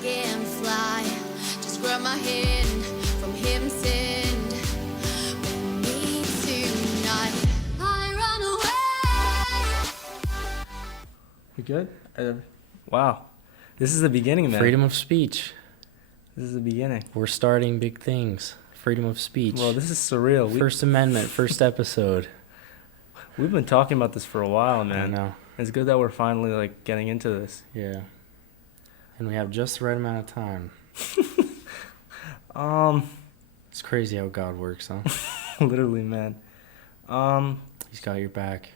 dragonfly. Just grab my hand from heaven send. With me tonight. I run away. You good? Wow. This is the beginning, man. Freedom of speech. This is the beginning. We're starting big things. Freedom of speech. Well, this is surreal. First Amendment, first episode. We've been talking about this for a while, man. I know. It's good that we're finally like getting into this. Yeah. And we have just the right amount of time. It's crazy how God works, huh? Literally, man. He's got your back.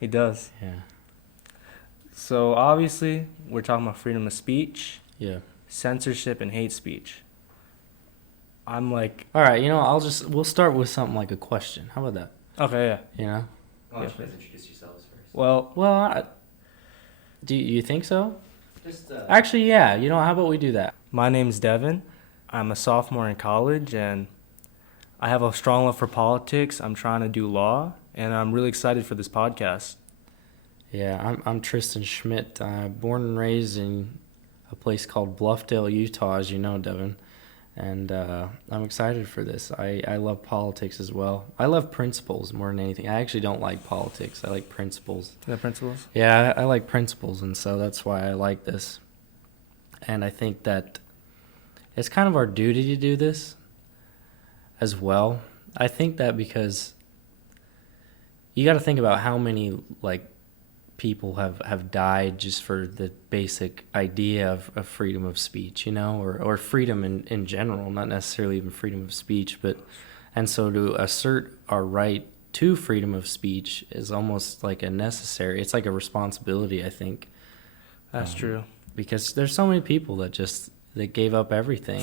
He does. Yeah. So obviously, we're talking about freedom of speech, Yeah. censorship, and hate speech. I'm like, All right, we'll start with something like a question. How about that? okay, yeah. You know? Why don't you guys introduce yourselves first? Well, Do you think so? Just, Actually, yeah. How about we do that? my name's Devin. I'm a sophomore in college, and I have a strong love for politics. I'm trying to do law, and I'm really excited for this podcast. Yeah, I'm Tristan Schmidt. Born and raised in a place called Bluffdale, Utah, as you know, Devin. And I'm excited for this. I love politics as well. I love principles more than anything. I actually don't like politics. I like principles. The principles? Yeah, I like principles, and so that's why I like this. And I think that it's kind of our duty to do this as well. I think that because you got to think about how many people have died just for the basic idea of freedom of speech, or freedom in general, not necessarily even freedom of speech, and so to assert our right to freedom of speech is almost like it's like a responsibility, I think. That's true. Because there's so many people that gave up everything,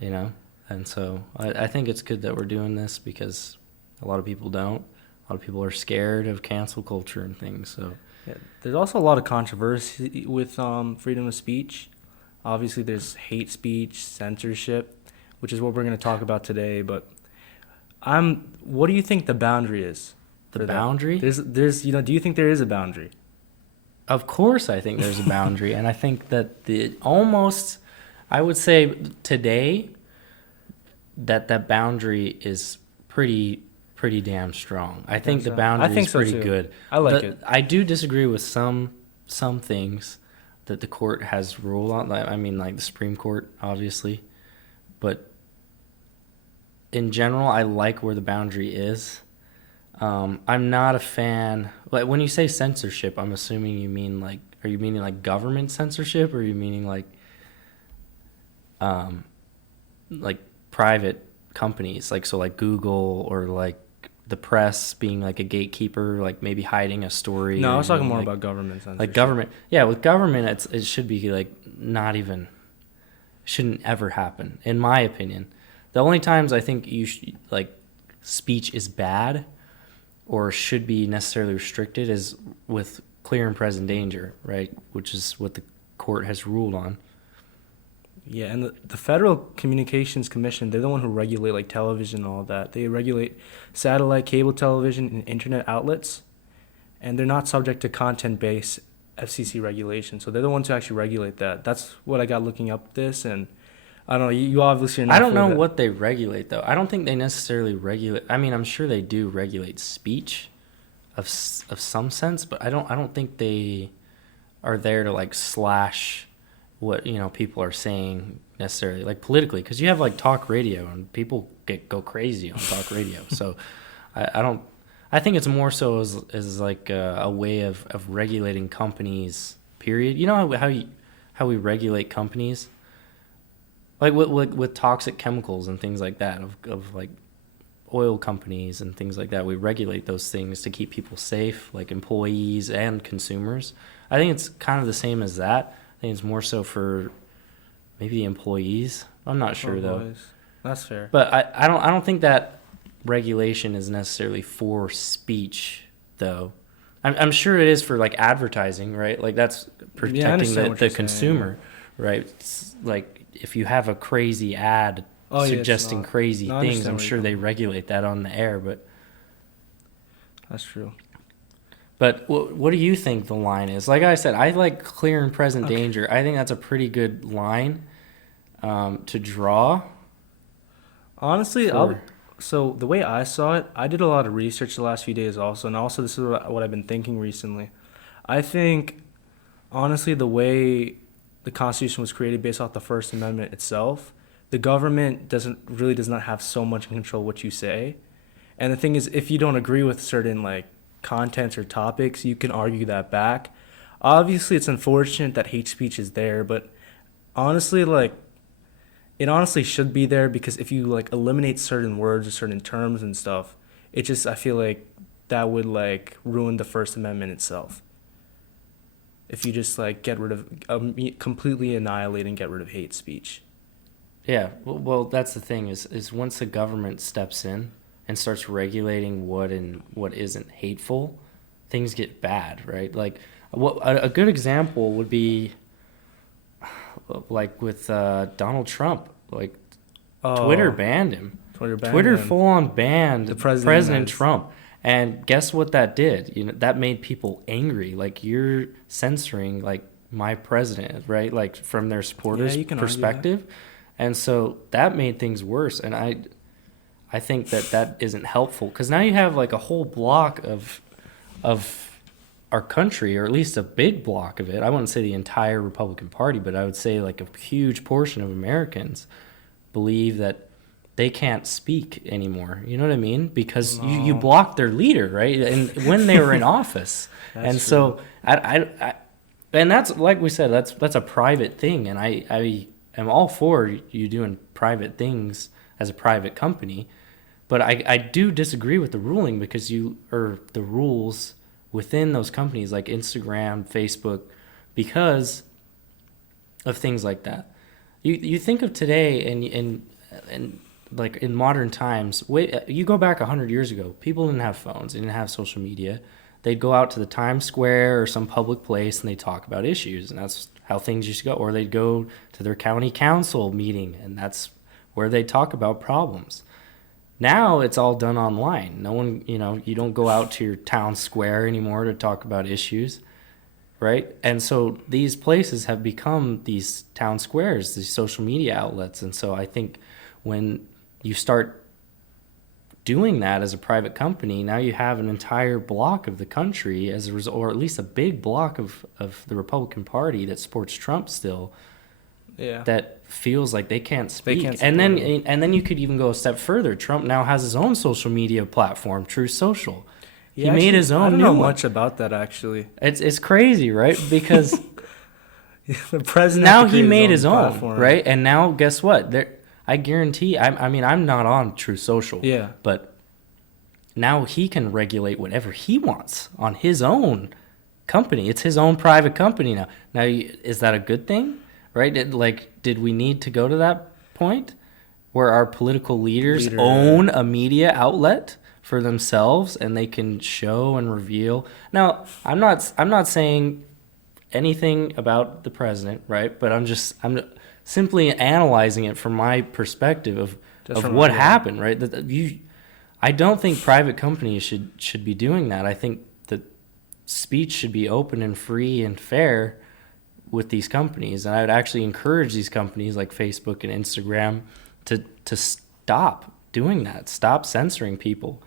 and so I think it's good that we're doing this because a lot of people don't. A lot of people are scared of cancel culture and things. So Yeah, there's also a lot of controversy with freedom of speech. Obviously, there's hate speech, censorship, which is what we're going to talk about today. But what do you think the boundary is? The boundary? There's do you think there is a boundary? Of course, I think there's a boundary, and I think that I would say today that boundary is pretty damn strong. I think the boundary is pretty good. I like it. I do disagree with some things that the court has ruled on. I mean, like the Supreme Court, obviously. But in general, I like where the boundary is. I'm not a fan. Like when you say censorship, I'm assuming you mean are you meaning like government censorship, or are you meaning like private companies, like Google or like the press being like a gatekeeper, like maybe hiding a story? No, I was talking more about government censorship. Like government, yeah. With government, it should be like not even, shouldn't ever happen, in my opinion. The only times I think speech is bad or should be necessarily restricted is with clear and present danger, right? Which is what the court has ruled on. Yeah, and the Federal Communications Commission, they're the one who regulate like television and all that. They regulate satellite, cable television, and internet outlets, and they're not subject to content-based FCC regulation. So they're the ones who actually regulate that. That's what I got looking up this, and I don't know. You obviously are not. I don't know what they regulate though. I don't think they necessarily regulate. I mean, I'm sure they do regulate speech, of some sense, but I don't think they are there to like slash what people are saying necessarily, like politically, because you have like talk radio and people go crazy on talk radio. So I think it's more so as like a way of regulating companies, period. You know how we regulate companies, like with toxic chemicals and things like that, of like oil companies and things like that. We regulate those things to keep people safe, like employees and consumers. I think it's kind of the same as that. I think it's more so for maybe the employees. I'm not sure though. That's fair. But I don't think that regulation is necessarily for speech though. I'm sure it is for like advertising, right? Like that's protecting the consumer, right? It's like if you have a crazy ad suggesting crazy things, I'm sure they regulate that on the air, but that's true. But what do you think the line is? Like I said, I like clear and present danger. I think that's a pretty good line to draw. Honestly, For- so the way I saw it, I did a lot of research the last few days also, and also this is what I've been thinking recently. I think, honestly, the way the Constitution was created based off the First Amendment itself, the government does not have so much control what you say. And the thing is, if you don't agree with certain like contents or topics, you can argue that back. Obviously, it's unfortunate that hate speech is there, but honestly, like it honestly should be there because if you like eliminate certain words or certain terms and stuff, it just I feel like that would like ruin the First Amendment itself. If you just like get rid of completely annihilate and get rid of hate speech. Yeah, well, that's the thing is once the government steps in and starts regulating what isn't hateful, things get bad, right? Like a good example would be like with Donald Trump, like Twitter banned him. Twitter him. full on banned The President has- Trump. And guess what that did? You know, that made people angry. Like you're censoring like my president, right? Like from their supporters' you can argue that. perspective. And so that made things worse. And I think that isn't helpful because now you have like a whole block of our country, or at least a big block of it. I wouldn't say the entire Republican Party, but I would say like a huge portion of Americans believe that they can't speak anymore. You know what I mean? Because you blocked their leader, right? And when they were in office. And That's so I and that's like we said, that's a private thing, and I am all for you doing private things as a private company. But I do disagree with the ruling because the rules within those companies like Instagram, Facebook, because of things like that. You think of today and like in modern times, you go back 100 years ago, people didn't have phones, they didn't have social media. They'd go out to the Times Square or some public place and they'd talk about issues, and that's how things used to go. Or they'd go to their county council meeting, and that's where they'd talk about problems. Now it's all done online. No one, you don't go out to your town square anymore to talk about issues, right? And so these places have become these town squares, these social media outlets. And so I think when you start doing that as a private company, now you have an entire block of the country as a result, or at least a big block of the Republican Party that supports Trump still, that feels like they can't speak. And then you could even go a step further. Trump now has his own social media platform, Truth Social. He made his own. I don't new know one. much about that actually. It's crazy, right? Because The president now has to he create made his own, platform. right? And now guess what? I guarantee. I mean, I'm not on Truth Social. Yeah. But now he can regulate whatever he wants on his own company. It's his own private company now. Now, is that a good thing? Right? Did we need to go to that point where our political leaders own a media outlet for themselves and they can show and reveal? Now, I'm not saying anything about the president, right? But I'm simply analyzing it from my perspective of what happened, right? I don't think private companies should be doing that. I think that speech should be open and free and fair with these companies, and I would actually encourage these companies like Facebook and Instagram to stop doing that, stop censoring people.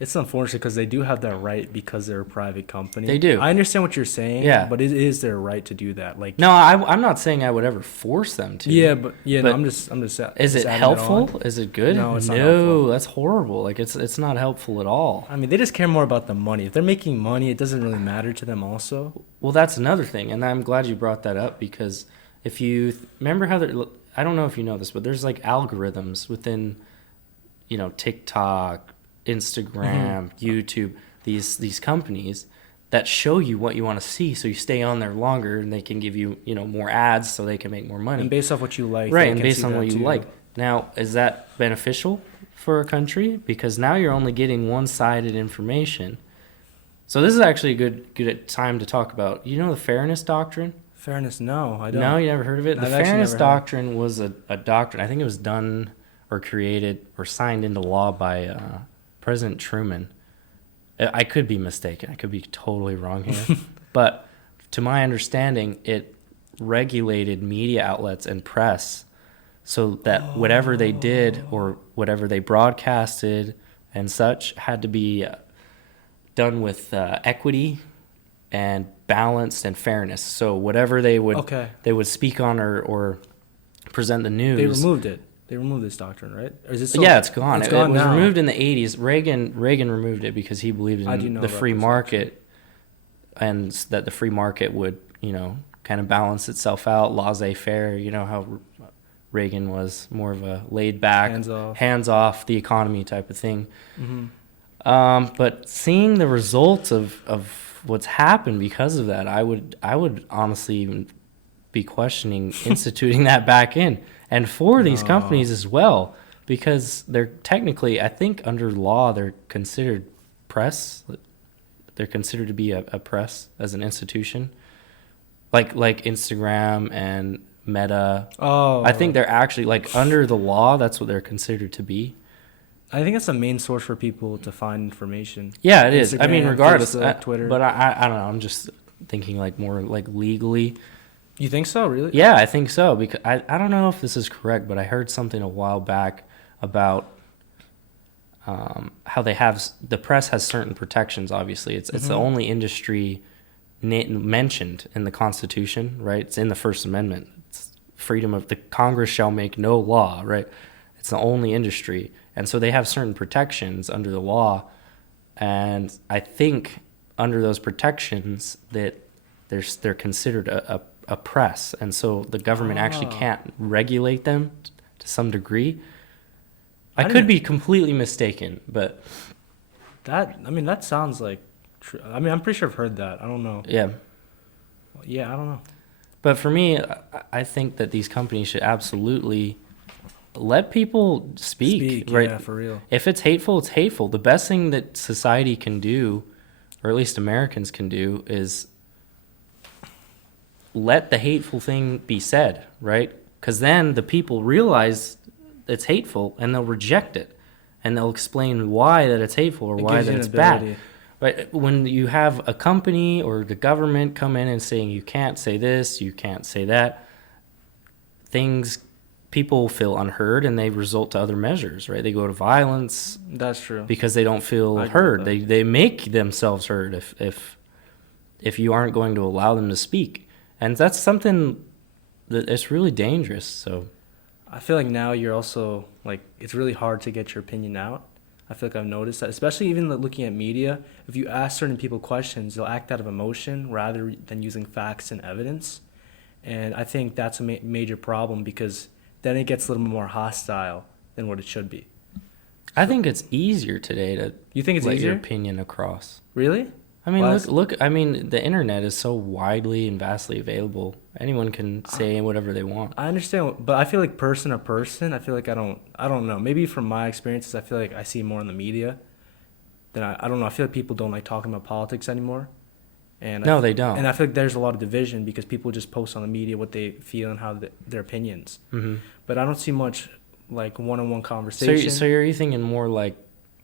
It's unfortunate because they do have that right because they're a private company. They do. I understand what you're saying. Yeah. But it is their right to do that. Like. No, I'm not saying I would ever force them to. Yeah, but But no, I'm just. Is it helpful? Is it good? No, it's not helpful. No, that's horrible. Like it's not helpful at all. I mean, they just care more about the money. If they're making money, it doesn't really matter to them. Also. Well, that's another thing, and I'm glad you brought that up because if you remember how I don't know if you know this, but there's like algorithms within, TikTok, Instagram, YouTube, these companies that show you what you want to see, so you stay on there longer, and they can give you more ads, so they can make more money. And based off what you like, Right, they and can based see on that what you too. like. Now, is that beneficial for a country? Because now you're only getting one-sided information. So this is actually a good time to talk about. You know the fairness doctrine? Fairness, no, I don't. No, you never heard of it? I've The actually fairness never heard. doctrine was a doctrine. I think it was done or created or signed into law by President Truman. I could be mistaken. I could be totally wrong here. But to my understanding, it regulated media outlets and press so that whatever they did or whatever they broadcasted and such had to be done with equity and balanced and fairness. So whatever they would speak on or present the news. They removed it. They removed this doctrine, right? Or is it Yeah, it's gone. It's It gone was now. removed in the 80s. Reagan removed it because he believed I do in know the about free this, market and that the free market would, kind of balance itself out, laissez-faire. You know how Reagan was more of a laid-back, hands-off the economy type of thing. Mm-hmm. But seeing the results of what's happened because of that, I would honestly even be questioning instituting that back in. And for these companies as well, because they're technically, I think under law, they're considered press. They're considered to be a press as an institution, like Instagram and Meta. Oh, I think they're actually, like, under the law, that's what they're considered to be. I think it's the main source for people to find information. Yeah, it is. I mean, Instagram, regardless, Facebook, Twitter. But I don't know. I'm just thinking like more like legally. You think so, really? Yeah, I think so, because I don't know if this is correct, but I heard something a while back about how the press has certain protections. Obviously, it's the only industry mentioned in the Constitution, right? It's in the First Amendment. It's freedom of the Congress shall make no law, right? It's the only industry, and so they have certain protections under the law, and I think under those protections that they're considered a press, and so the government actually can't regulate them to some degree. I could be completely mistaken, but that sounds like true. I mean, I'm pretty sure I've heard that. I don't know. yeah. Yeah, I don't know. But for me, I think that these companies should absolutely let people speak, right? Yeah, for real. If it's hateful, it's hateful. The best thing that society can do, or at least Americans can do, is let the hateful thing be said, right? Because then the people realize it's hateful and they'll reject it, and they'll explain why that it's hateful or why that it's bad. Right? When you have a company or the government come in and saying you can't say this, you can't say that, people feel unheard and they result to other measures, right? They go to violence. That's true. Because they don't feel heard. They make themselves heard if you aren't going to allow them to speak. And that's something that it's really dangerous. So I feel like now you're also, like, it's really hard to get your opinion out. I feel like I've noticed that, especially even looking at media. If you ask certain people questions, they'll act out of emotion rather than using facts and evidence. And I think that's a major problem, because then it gets a little more hostile than what it should be. I think it's easier today to You think it's let easier? your opinion across. Really? I mean, Well, look. I mean, the internet is so widely and vastly available. Anyone can say whatever they want. I understand, but I feel like person to person, I feel like I don't know. Maybe from my experiences, I feel like I see more in the media than I don't know. I feel like people don't like talking about politics anymore. And No, they don't. And I feel like there's a lot of division because people just post on the media what they feel and how their opinions. Mm-hmm. But I don't see much like one-on-one conversation. So are you thinking more like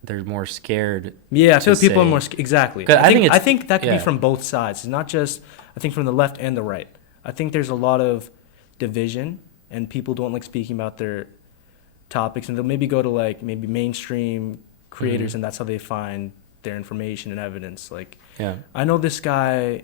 they're more scared? Yeah, I feel like people are say- more exactly. 'Cause I think that could be yeah. from both sides. It's not just I think from the left and the right. I think there's a lot of division, and people don't like speaking about their topics, and they'll maybe go to like maybe mainstream creators, and that's how they find their information and evidence. Like Yeah. I know this guy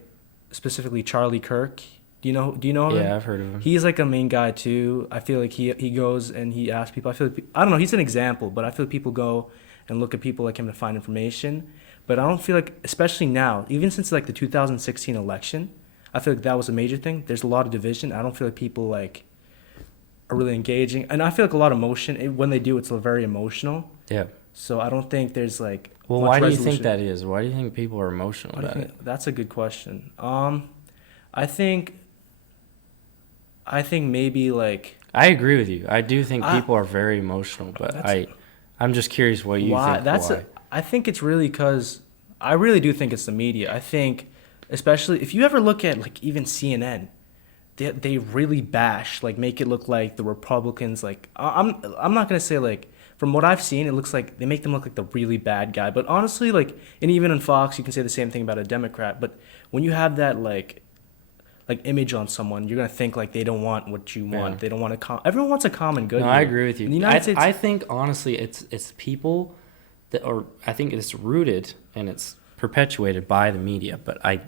specifically, Charlie Kirk. Do you know him? Yeah, I've heard of him. He's like a main guy too. I feel like he goes and he asks people. I feel like, I don't know. He's an example, but I feel like people go and look at people like him to find information. But I don't feel like, especially now, even since like the 2016 election, I feel like that was a major thing. There's a lot of division. I don't feel like people like are really engaging, and I feel like a lot of emotion. When they do, it's very emotional. Yeah. So I don't think there's like. Well, much why do you resolution. think that is? Why do you think people are emotional What do you about it? think? That's a good question. I think maybe like. I agree with you. I do think I- people are very emotional, but I'm just curious what you Why? think. That's why. I think it's really because I really do think it's the media. I think, especially if you ever look at like even CNN, they really bash, like make it look like the Republicans, like I'm not gonna say like from what I've seen, it looks like they make them look like the really bad guy. But honestly, like, and even on Fox, you can say the same thing about a Democrat. But when you have that like image on someone, you're gonna think like they don't want what you want. Yeah. They don't want everyone wants a common good. No, here. I agree with you. In the United States, I think honestly, it's people that, or I think it's rooted and it's perpetuated by the media. But I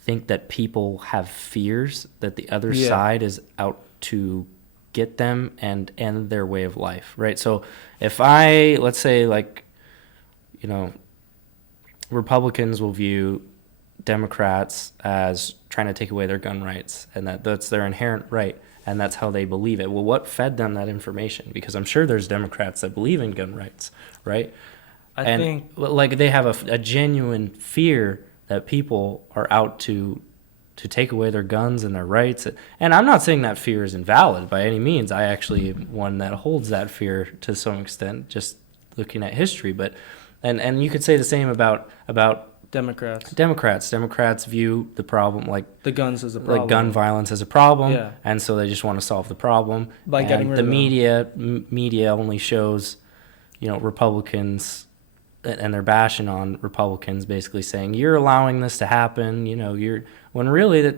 think that people have fears that the other side is out to get them and end their way of life, right? So if let's say, like, you know, Republicans will view Democrats as trying to take away their gun rights, and that's their inherent right, and that's how they believe it. Well, what fed them that information? Because I'm sure there's Democrats that believe in gun rights, right? I and think like they have a genuine fear that people are out to take away their guns and their rights. And I'm not saying that fear is invalid by any means. I actually am one that holds that fear to some extent, just looking at history. But and you could say the same about Democrats Democrats view the problem like the guns as a problem, like gun violence as a problem, Yeah. and so they just want to solve the problem by and getting rid the of them. media only shows, you know, Republicans, and they're bashing on Republicans, basically saying you're allowing this to happen, you know, when really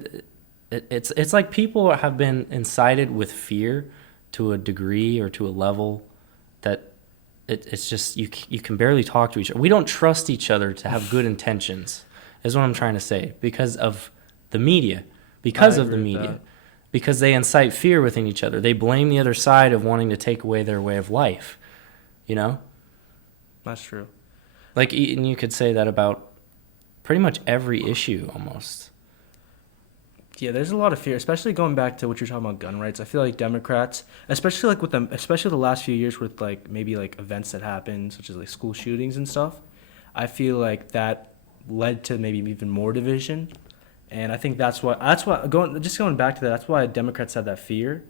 it's like people have been incited with fear to a degree or to a level that it's just you can barely talk to each other. We don't trust each other to have good intentions, is what I'm trying to say, because of the media. Because I of the agree with media. that. Because they incite fear within each other. They blame the other side of wanting to take away their way of life. You know? That's true. Like, and you could say that about pretty much every issue almost. Yeah, there's a lot of fear, especially going back to what you're talking about, gun rights. I feel like Democrats, especially like with them, especially the last few years with like maybe like events that happened, such as like school shootings and stuff. I feel like that led to maybe even more division, and I think that's why going back to that. That's why Democrats have that fear,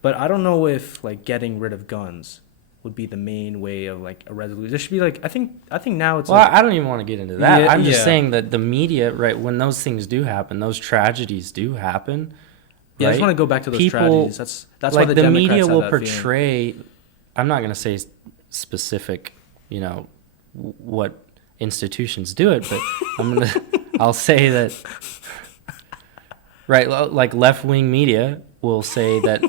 but I don't know if like getting rid of guns would be the main way of like a resolution. There should be like I think now it's Well, like, I don't even want to get into that. Yeah, I'm just yeah. saying that the media, right, when those things do happen, those tragedies do happen. yeah. I right? just want to go back to those People- tragedies. That's like why the the Democrats media have will that feeling. portray, I'm not going to say specific, you know, what institutions do it, but I'll say that, right, like left-wing media will say that,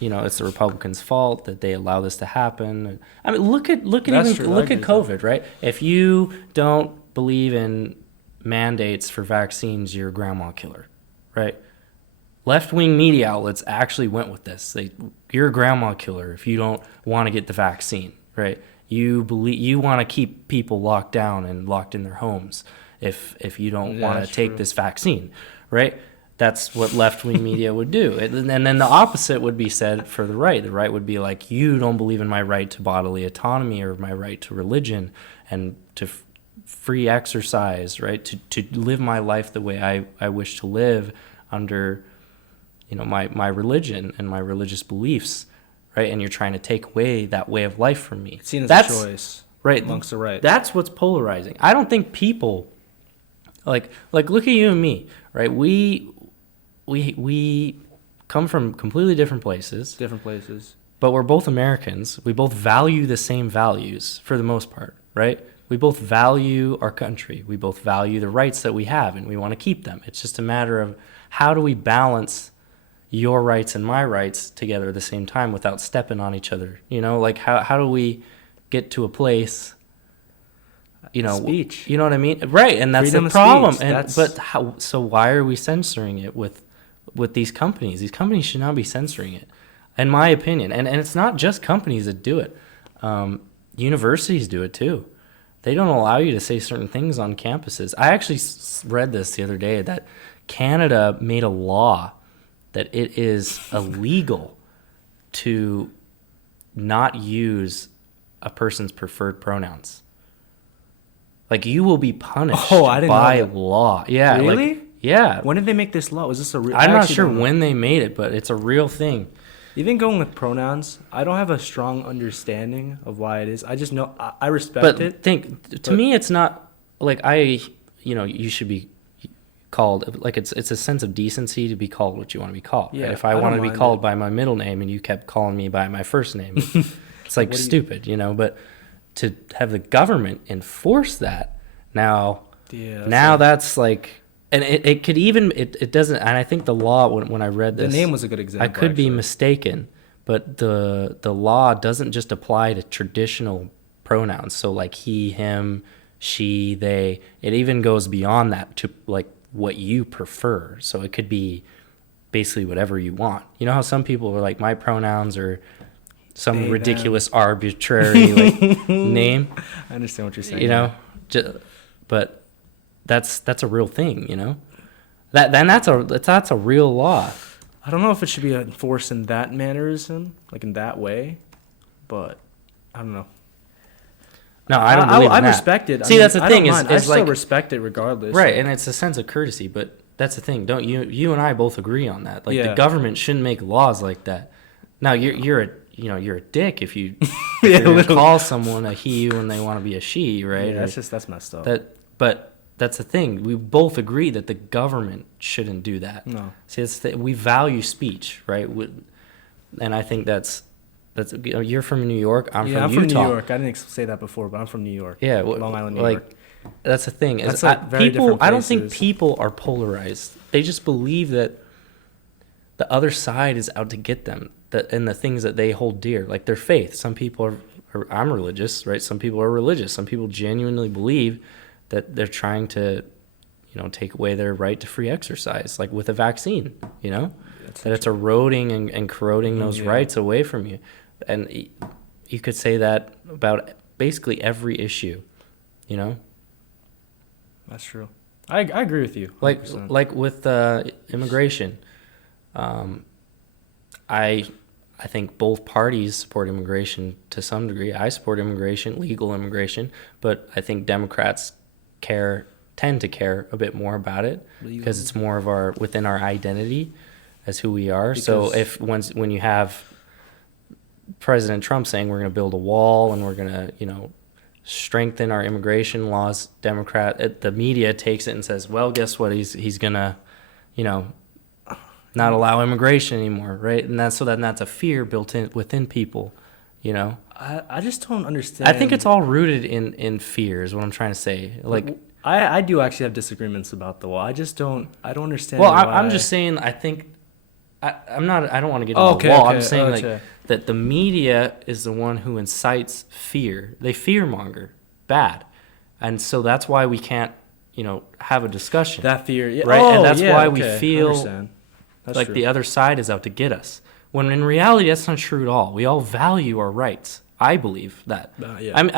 you know, it's the Republicans' fault that they allow this to happen. I mean, look at That's true. I look agree at with COVID, right? If you don't believe in mandates for vaccines, you're a grandma killer, right? Left-wing media outlets actually went with this. You're a grandma killer if you don't want to get the vaccine, right? You want to keep people locked down and locked in their homes if you don't Yeah, want to that's take true. this vaccine, right? That's what left-wing media would do. And then the opposite would be said for the right. The right would be like, you don't believe in my right to bodily autonomy or my right to religion and to free exercise, right? To live my life the way I wish to live under, you know, my religion and my religious beliefs, right? And you're trying to take away that way of life from me. It's seen as That's a choice right amongst the right. That's what's polarizing. I don't think people like look at you and me, right? We come from completely different places, Different places. but we're both Americans. We both value the same values for the most part, right? We both value our country. We both value the rights that we have, and we want to keep them. It's just a matter of how do we balance your rights and my rights together at the same time without stepping on each other? You know, like how do we get to a place, you know, Speech. you know what I mean? Right, and that's Freedom the of problem. speech. And That's- but how? So why are we censoring it with these companies? These companies should not be censoring it, in my opinion. And it's not just companies that do it. Universities do it too. They don't allow you to say certain things on campuses. I actually read this the other day that Canada made a law that it is illegal to not use a person's preferred pronouns. Like, you will be punished Oh, I didn't know by that. law. Yeah. Really? Like, yeah. When did they make this law? Was this a real? I'm not sure when they made it, but it's a real thing. Even going with pronouns, I don't have a strong understanding of why it is. I just know I respect But it. to me, it's not like you should be called, like, it's a sense of decency to be called what you want to be called. Yeah, Right? If I I wanted don't to be mind called it. by my middle name and you kept calling me by my first name, It's like What do you- stupid, but to have the government enforce that now, Yeah. now that's like, and it could even, it doesn't, and I think the law, when I read the this, name was a good example. I could be actually. mistaken, but the law doesn't just apply to traditional pronouns. So like he, him, she, they. It even goes beyond that to like what you prefer. So it could be basically whatever you want. You know how some people are like, my pronouns are some They, ridiculous arbitrary like name. I understand what you're saying. You know, but that's a real thing. That's a real law. I don't know if it should be enforced in that mannerism, like in that way, but I don't know. No, I don't believe in I that. respect it. See, that's the I thing don't is, mind. I still like, respect it regardless. right, and it's a sense of courtesy. But that's the thing. Don't you and I both agree on that? Like Yeah. the government shouldn't make laws like that. Now you're a dick if you Yeah, you're gonna literally. call someone a he when they want to be a she, right? Yeah, Or that's messed up. but that's the thing. We both agree that the government shouldn't do that. No. See, we value speech, right? And I think that's you're from New York. I'm Yeah, from I'm Utah. from New York. I didn't say that before, but I'm from New York. Yeah, Long Island, New like, York. that's the thing. Is That's, like, very people. different I don't think places. people are polarized. They just believe that the other side is out to get them. And the things that they hold dear, like their faith. Some people are. I'm religious, right? Some people are religious. Some people genuinely believe that they're trying to, take away their right to free exercise, like with a vaccine. That it's eroding and corroding those Yeah. rights away from you. And you could say that about basically every issue, That's true. I agree with you. 100%. like with immigration. I think both parties support immigration to some degree. I support immigration, legal immigration, but I think Democrats tend to care a bit more about it because it's more of within our identity as who we are. So when you have President Trump saying we're going to build a wall and we're going to, strengthen our immigration laws, the media takes it and says, well, guess what? He's going to, not allow immigration anymore, right? And that's a fear built in within people, I just don't understand. I think it's all rooted in fear is what I'm trying to say. Like, I do actually have disagreements about the wall. I don't understand. well, why. I'm just saying, I think, I don't want to get into Okay, the wall. okay, I'm saying okay. that the media is the one who incites fear. They fearmonger bad. And so that's why we can't, have a discussion. That fear, yeah. Right? Oh, And that's yeah, why okay. we I feel understand. That's like true. the other side is out to get us. When in reality, that's not true at all. We all value our rights. I believe that. Yeah. And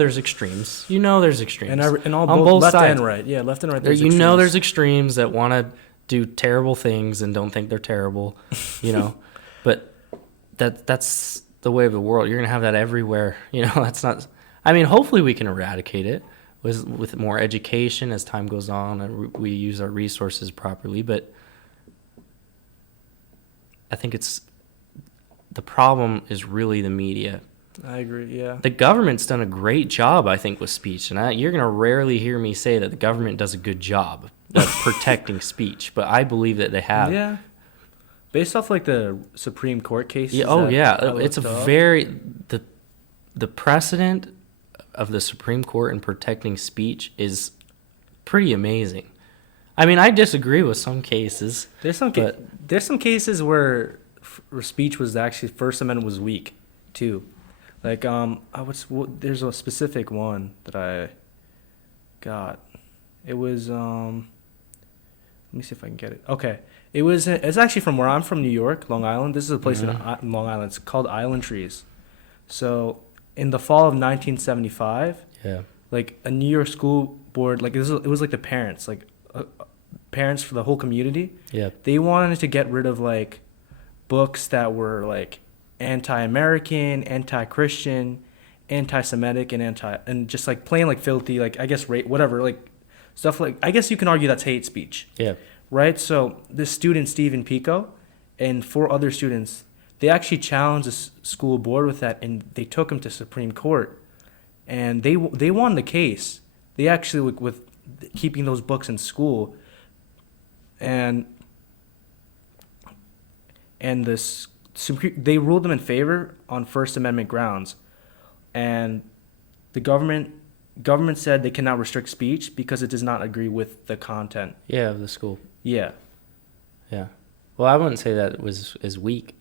there's extremes. There's extremes. And all on both left sides. and right. Yeah, left and right. There, There's there's extremes. extremes that want to do terrible things and don't think they're terrible, But that's the way of the world. You're gonna have that everywhere. That's not. I mean, hopefully we can eradicate it with more education as time goes on and we use our resources properly. But I think the problem is really the media. I agree. Yeah. The government's done a great job, I think, with speech, and you're going to rarely hear me say that the government does a good job of protecting speech, but I believe that they have. Yeah. Based off like the Supreme Court cases. Yeah, oh that yeah, I it's a looked up. the precedent of the Supreme Court in protecting speech is pretty amazing. I mean, I disagree with some cases. There's some cases where speech was actually First Amendment was weak, too. Like there's a specific one that I got. It was let me see if I can get it. Okay, it's actually from where I'm from, New York, Long Island. This is a place in Long Island. It's called Island Trees. So in the fall of 1975, Yeah. like a New York school board, like it was like the parents, like parents for the whole community. Yeah. They wanted to get rid of like books that were like anti-American, anti-Christian, anti-Semitic, and just like plain like filthy, like I guess rape, whatever, like stuff like I guess you can argue that's hate speech. Yeah. Right? So this student Stephen Pico and 4 other students, they actually challenged the school board with that, and they took him to Supreme Court, and they won the case. They actually with keeping those books in school, and this they ruled them in favor on First Amendment grounds, and the government said they cannot restrict speech because it does not agree with the content. Yeah, of the school. Yeah. Yeah. Well, I wouldn't say that was is weak.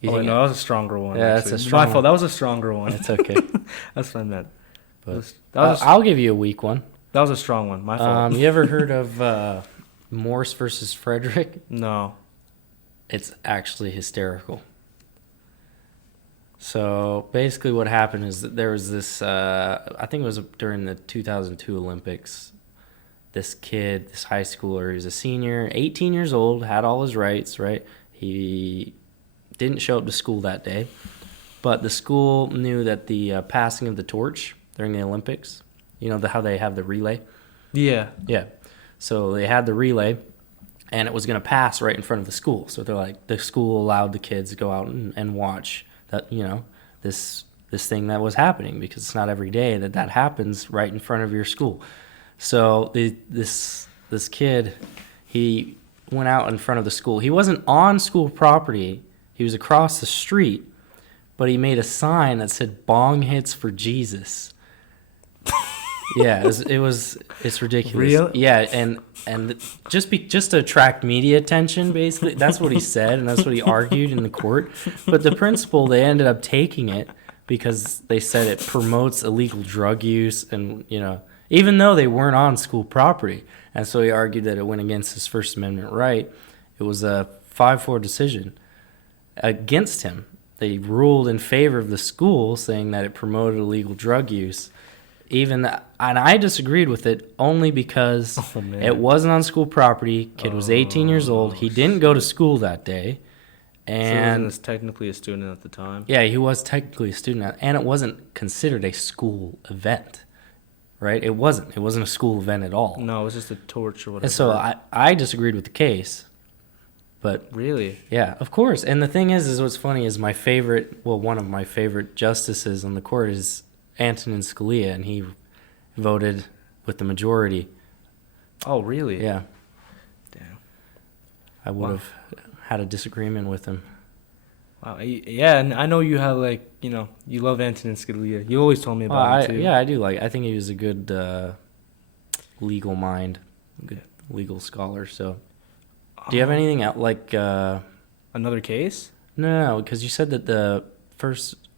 You Oh think no, that was a stronger one. Yeah, actually. that's a strong My fault. one. That was a stronger one. It's okay. That's what I meant. But That I'll give you a weak one. was a strong one. My fault. You ever heard of Morse versus Frederick? No. It's actually hysterical. So basically what happened is that there was this, I think it was during the 2002 Olympics, this kid, this high schooler, he was a senior, 18 years old, had all his rights, right? He didn't show up to school that day, but the school knew that the passing of the torch during the Olympics, how they have the relay? Yeah. Yeah. So they had the relay, and it was going to pass right in front of the school. So they're like, the school allowed the kids to go out and watch that, this thing that was happening, because it's not every day that happens right in front of your school. So this kid, he went out in front of the school. He wasn't on school property. He was across the street, but he made a sign that said "Bong hits for Jesus." Yeah, it's ridiculous. Real? Yeah, and just to attract media attention, basically, that's what he said, and that's what he argued in the court. But the principal, they ended up taking it because they said it promotes illegal drug use, and even though they weren't on school property, and so he argued that it went against his First Amendment right. It was a 5-4 decision against him. They ruled in favor of the school, saying that it promoted illegal drug use. And I disagreed with it only because it wasn't on school property. Kid was 18 years old. He didn't go to school that day. And so he was technically a student at the time. Yeah, he was technically a student, and it wasn't considered a school event, right? It wasn't. It wasn't a school event at all. No, it was just a torch or whatever. And so I disagreed with the case. But really? Yeah, of course. And the thing is what's funny is one of my favorite justices on the court is Antonin Scalia, and he voted with the majority. Oh, really? Yeah. Damn. I would have had a disagreement with him. Wow. Yeah, and I know you have you love Antonin Scalia. You always told me about him too. Yeah, I do. I think he was a good legal mind, good legal scholar. So, do you have anything out another case? No, because you said that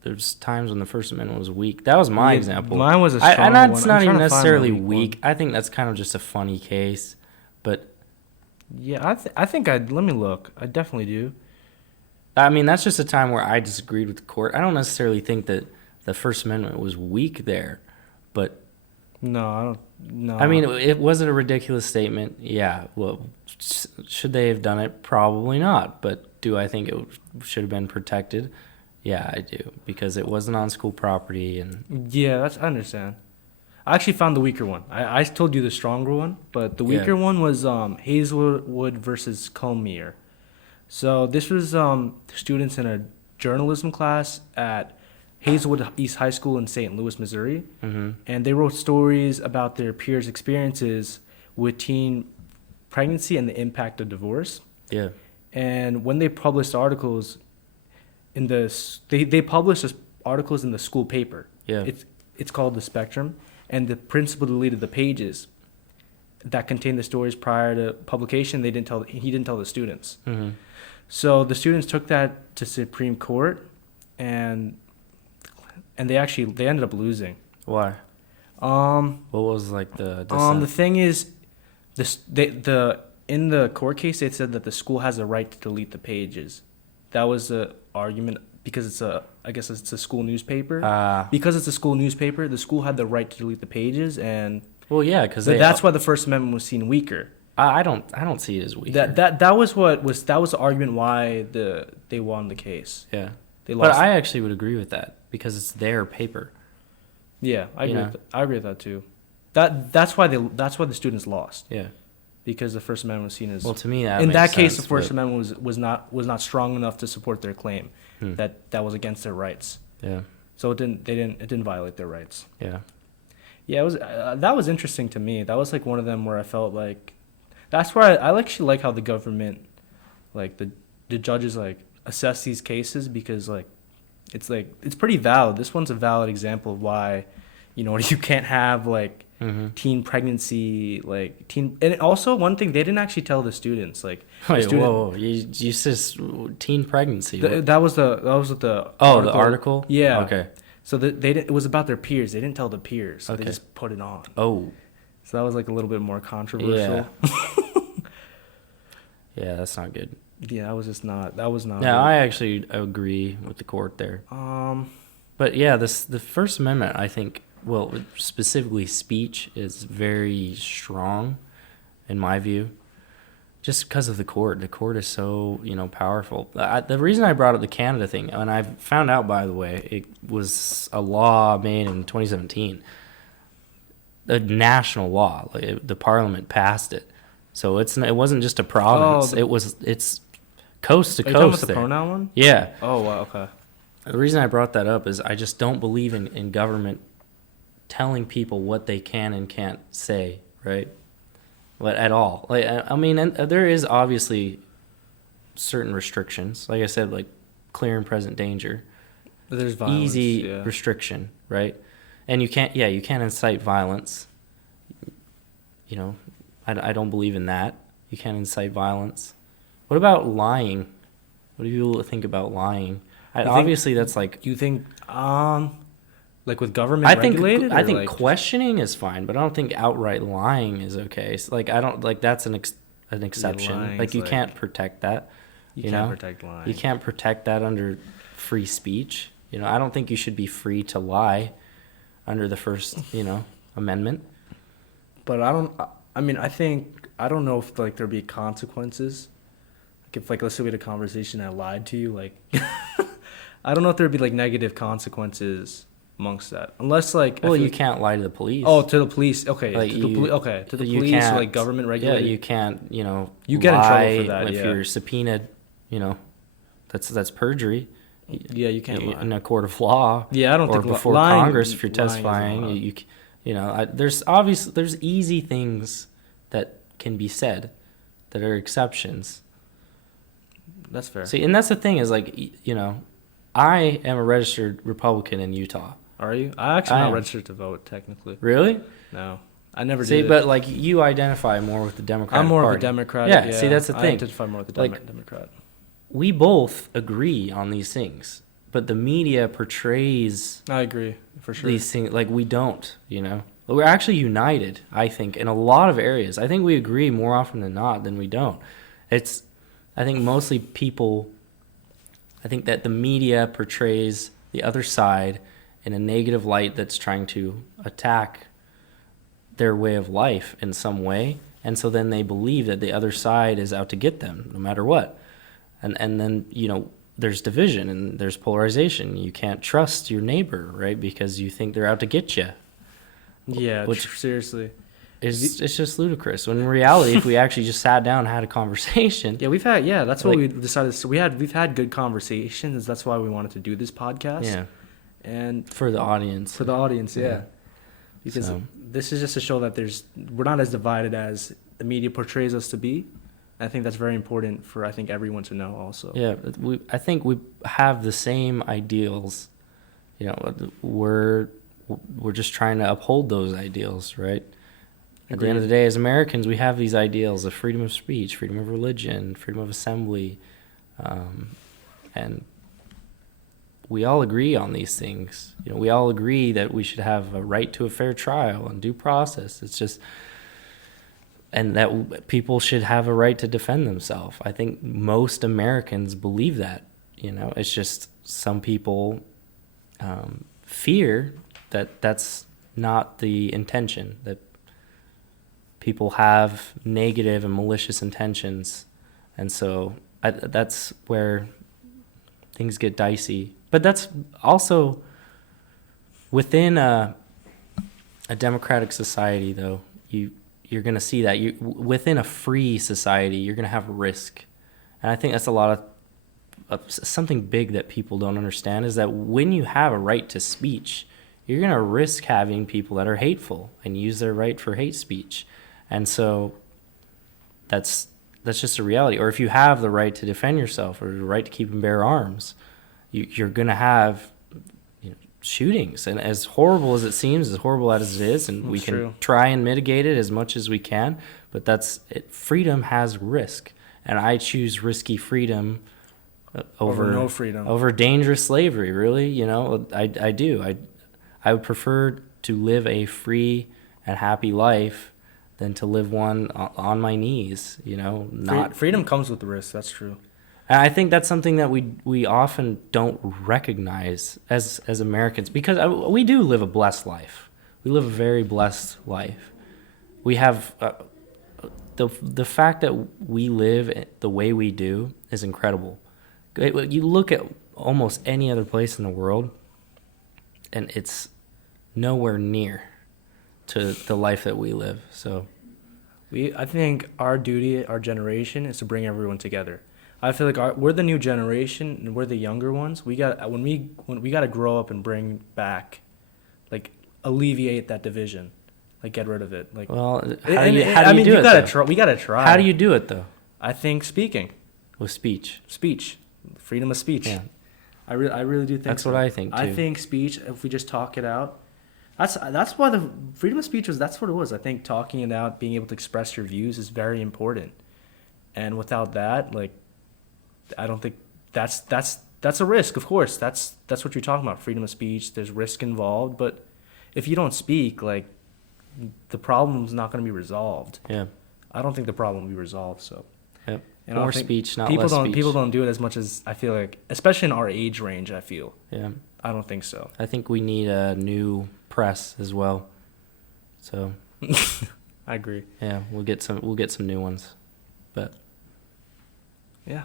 there's times when the First Amendment was weak. That was my example. Mine was a strong one. And that's not even to find necessarily my weak weak. I think that's kind of just a funny case. But yeah, I think let me look. I definitely do. I mean, that's just a time where I disagreed with the court. I don't necessarily think that the First Amendment was weak there, but no, I don't. No. I mean, was it a ridiculous statement? Yeah. Well, should they have done it? Probably not. But do I think it should have been protected? Yeah, I do, because it wasn't on school property. And yeah, I understand. I actually found the weaker one. I told you the stronger one, but the weaker one was Hazelwood versus Colmier. So this was students in a journalism class at Hazelwood East High School in St. Louis, Missouri, and they wrote stories about their peers' experiences with teen pregnancy and the impact of divorce. Yeah. And when they published articles they published articles in the school paper. Yeah. It's called The Spectrum, and the principal deleted the pages that contained the stories prior to publication. He didn't tell the students. Mm-hmm. So the students took that to Supreme Court, and they ended up losing. Why? What was the The thing is, in the court case they said that the school has a right to delete the pages. That was the argument, because it's a school newspaper. Because it's a school newspaper, the school had the right to delete the pages, and well, yeah, because that's why the First Amendment was seen weaker. I don't see it as weak. That was the argument why they won the case. Yeah, they lost. But I actually would agree with that, because it's their paper. Yeah, I agree with that too. That's why the students lost. Yeah. Because the First Amendment was seen as, well, to me that in makes that case sense, the First Amendment was not strong enough to support their claim that was against their rights. Yeah. So it didn't violate their rights. Yeah. Yeah, it was that was interesting to me. That was one of them where I felt like, that's why I actually like how the government, the judges assess these cases because like it's pretty valid. This one's a valid example of why, you can't have like teen pregnancy, like teen. And also one thing they didn't actually tell the students, like Wait, whoa! You said teen pregnancy. that was what the the article. Yeah. Okay. So they didn't, it was about their peers. They didn't tell the peers. So Okay. they just put it on. Oh. So that was like a little bit more controversial. Yeah, that's not good. Yeah, that was just not. That was not. Yeah, good. I actually agree with the court there. But yeah, the First Amendment, I think, well, specifically speech, is very strong, in my view, just because of the court. The court is so powerful. The reason I brought up the Canada thing, and I found out, by the way, it was a law made in 2017, a national law. Like the Parliament passed it, so it wasn't just a province. It's coast to Are you talking about coast the there. pronoun one? Yeah. Oh, wow, okay. The reason I brought that up is I just don't believe in government telling people what they can and can't say, right? But at all. Like, I mean, and there is obviously certain restrictions. Like I said, like clear and present danger. There's violence. Easy Yeah. restriction, right? And you can't incite violence. I don't believe in that. You can't incite violence. What about lying? What do you think about lying? Obviously, that's like... Do you think, like with government regulated? I think like questioning is fine, but I don't think outright lying is okay. So, like, I don't like that's an exception. lying's Like, you like- can't protect that. you can't protect lying. You can't protect that under free speech. I don't think you should be free to lie under the First, Amendment. But I don't. I mean, I don't know if like there'd be consequences. Like if like let's say we had a conversation and I lied to you, like I don't know if there'd be like negative consequences amongst that, unless like Well, you can't lie to the police. Oh, to the police. Okay. Like, to the you police, can't- or like government Yeah, regulated. you can't, You get in trouble for lie that, if yeah. you're subpoenaed, that's perjury. Yeah, you can't lie. In a court of law. Yeah, I don't or think before lying- Congress if you're lying isn't testifying. allowed. There's easy things that can be said that are exceptions. That's fair. See, and that's the thing is like I am a registered Republican in Utah. Are you? I actually I not am. registered to vote technically. Really? No, I never See, did. but like you identify more with the Democratic I'm more Party. of a Democrat. Yeah, see, that's the I thing. identify more with the Like, Democrat. We both agree on these things, but the media portrays I agree for sure. these things like we don't. We're actually united, I think, in a lot of areas. I think we agree more often than not than we don't. I think mostly people. I think that the media portrays the other side in a negative light that's trying to attack their way of life in some way, and so then they believe that the other side is out to get them no matter what, and then there's division and there's polarization. You can't trust your neighbor, right, because you think they're out to get you. Yeah, Which- seriously. It's just ludicrous. When in reality, if we actually just sat down and had a conversation, Yeah, that's what Like- we decided. So we've had good conversations. That's why we wanted to do this podcast. yeah, And for the audience, for the audience, yeah. Yeah. Because So- this is just to show that we're not as divided as the media portrays us to be. I think that's very important for everyone to know also. yeah, I think we have the same ideals. We're just trying to uphold those ideals, right? At the end of the day, as Americans, we have these ideals of freedom of speech, freedom of religion, freedom of assembly, and we all agree on these things. We all agree that we should have a right to a fair trial and due process. It's just, and that people should have a right to defend themselves. I think most Americans believe that. It's just some people fear that that's not the intention, that people have negative and malicious intentions, and so that's where things get dicey. But that's also within a democratic society, though. You're going to see that within a free society, you're going to have risk, and I think that's a lot of something big that people don't understand is that when you have a right to speech, you're going to risk having people that are hateful and use their right for hate speech. And so that's that's just a reality. Or if you have the right to defend yourself or the right to keep and bear arms, you're gonna have shootings. And as horrible as it seems, as horrible as it is, and we That's can true. try and mitigate it as much as we can, but that's it. Freedom has risk, and I choose risky freedom over no freedom. over dangerous slavery. Really, I do. I would prefer to live a free and happy life than to live one on my knees. Not Freedom comes with the risk. That's true. and I think that's something that we often don't recognize as Americans, because we do live a blessed life. We live a very blessed life. We have the fact that we live the way we do is incredible. You look at almost any other place in the world, and it's nowhere near to the life that we live. So I think our duty, our generation, is to bring everyone together. I feel like we're the new generation and we're the younger ones. We got to grow up and bring back, like, alleviate that division, like get rid of it. Like, well, we how do you do it? Though? We gotta try. How do you do it though? I think speaking, With speech. freedom of speech. Yeah. I really do think That's so. what I think, I too. think speech, if we just talk it out, that's why the freedom of speech that's what it was. I think talking it out, being able to express your views is very important. And without that, like, I don't think that's a risk. Of course, that's what you're talking about. Freedom of speech. There's risk involved, but if you don't speak, like, the problem's not going to be resolved. Yeah. I don't think the problem will be resolved. So. Yep. And I don't More think speech, not people less don't speech. people don't do it as much as I feel like, especially in our age range. I feel. Yeah. I don't think so. I think we need a new press as well. So I agree. yeah, we'll get some new ones. But Yeah.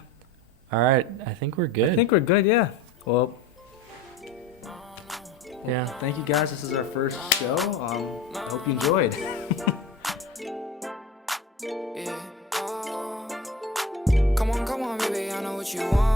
all right, I think we're good. I think we're good. Yeah. Well, yeah. thank you guys. This is our first show. I hope you enjoyed. Yeah. Come on, baby, I know what you want.